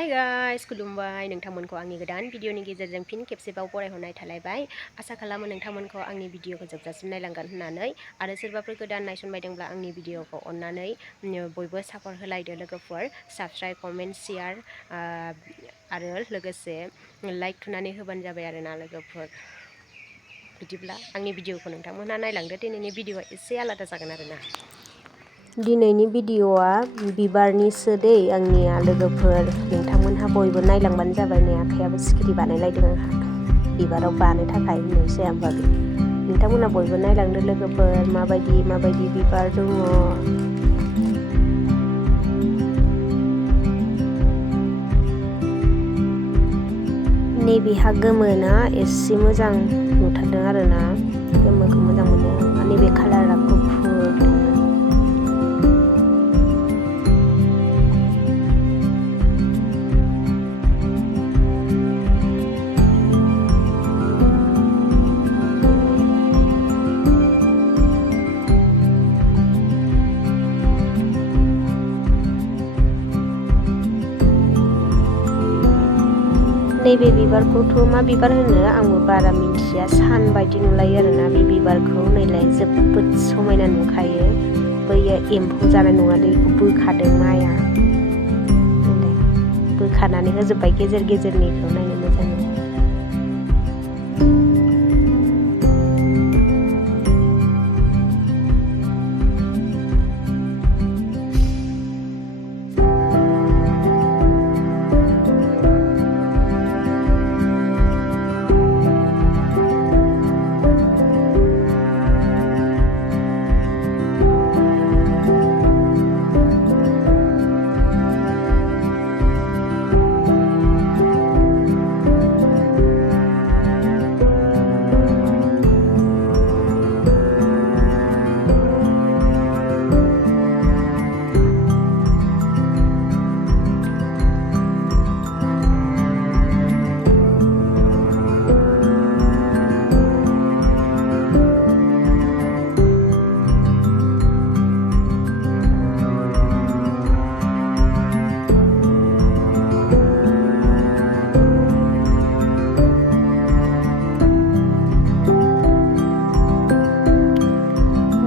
Hi guys खुलुमबाय नोंथांमोनखौ आंनि गोदान भिडिअनि गेजेरजों फिन खेबसेबाव बरायहरनाय थालायबाय। आसा खालामो नोंथांमोनखौ आंनि भिडिअखौ जोबजासिम नायलांगोन होननानै आरो सोरबाफोर गोदान नायसनबायदोंब्ला आंनि भिडिअखौ अननानै बयबो सापर्ट होलायदो लोगोफोर। साबस्क्राइब कमेन्ट शेयार आरो लोगोसे लाइक थुनानै होबानो जाबाय आरोना लोगोफोर। बिदिब्ला आंनि भिडिअखौ नोंथांमोनहा नायलांदो। दिनैनि भिडिअआ एसे आलादा जागोन आरोना। दिनैनि भिडिअआ बिबारनिसो दै आंनिया लोगोफोर। नोंथांमोनहा बयबो नायलांबानो जाबाय। नै आखायाबो सिखिरि बानायलायदों आंहा बिबाराव बानो थाखाय होननोसै आं बाबि। नोंथांमोनहा बयबो नायलांदो लोगोफोर। माबायदि बिबार दङ। नैबेहा गोमोना एसे मोजां नुथारदों आरोना। गोमोखौ मोजां मोनो आं। नैबे कालारा गुफुर। नैबे बिबारखौथ' मा बिबार होनो आंबो बारा मिन्थिया। सान बायदि नुलायो आरोना बे बिबारखौ। नैलाय जोबोद समायना नुखायो। बैयो एम्फौ जानाय नङा दै, बोखादों माया। नैलाय बोखानानै होजोब्बाय गेजेर गेजेरनिखौ। नायनो मोजां नुयो।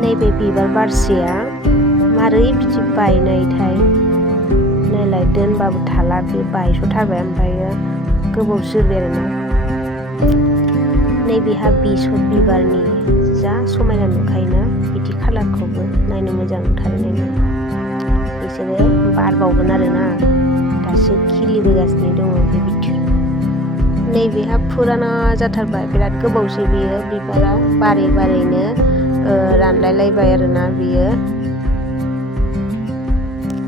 नैबे बिबार बारसेया मारै बिदि बायनायथाय। नायलाय दोनबाबो थाला, बे बायस'थारबाय। ओमफ्रायो गोबाव जोरबाय आरोना। नैबेहा बेसर बिबारनि जा समायना नुखायोना बिदि कालारखौबो। नायनो मोजां नुथारो। नायनो बिसोरो बारबावगोन आरोना। दासो खिलिबोगासिनो दङ बे बिथुर। नैबेहा फुराना जाथारबाय। बिराद गोबावसै बियो बिबारा। बारैनो रानलायलायबाय आरोना बियो।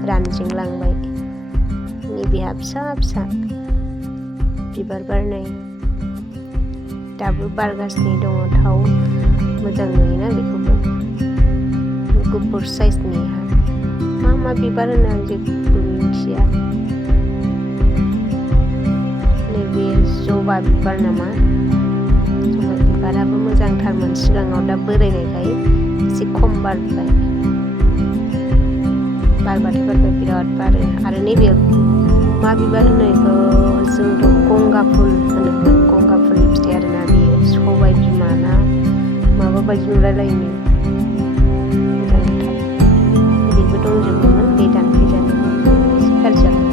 रानजिंलांबाय। नैबेहा फिसा बिबार बारनाय दाबो बारगासिनो दङ। थाव मोजां नुयोना बेखौबो। गुफुर साइजनिहा मा बिबार होनो आं जेबो मिथिया। नैबे जबा बिबार नामा। जबा बिबाराबो मोजांथारमोन सिगाङाव, दा बोरायनायखाय एसे खम बारबाय। बारबाथाय बिराद बारो। आरो नैबे मा बिबार होनो बेखौ जोंथ' गंगा फुल होनो। गंगा फुलनि फिथाइ आरोना बेयो। सबाय बिमा ना माबा बायदि नुलायलायनो मोजां नुथार। बेबो दंजोबोमोन, बे दानफैजानाय एसे गाज्रि जाबाय।